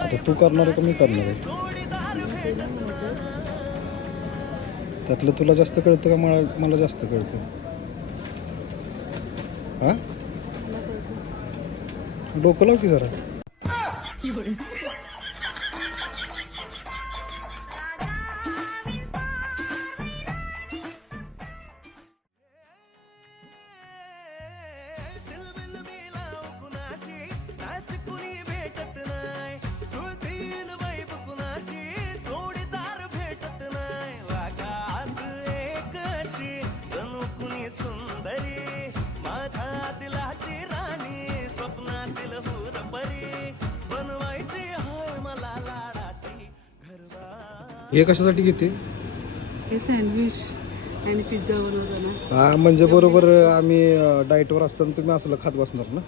आता तू करणार आहे का मी करणार आहे? त्यातलं तुला जास्त कळतं का मला जास्त कळतं? हा, डोकं लाव की जरा. हे कशासाठी घेते? हे सँडविच आणि पिझ्झा बनवताना. हा, म्हणजे बरोबर आम्ही डाएटवर असताना तुम्ही असलं खात बसणार ना.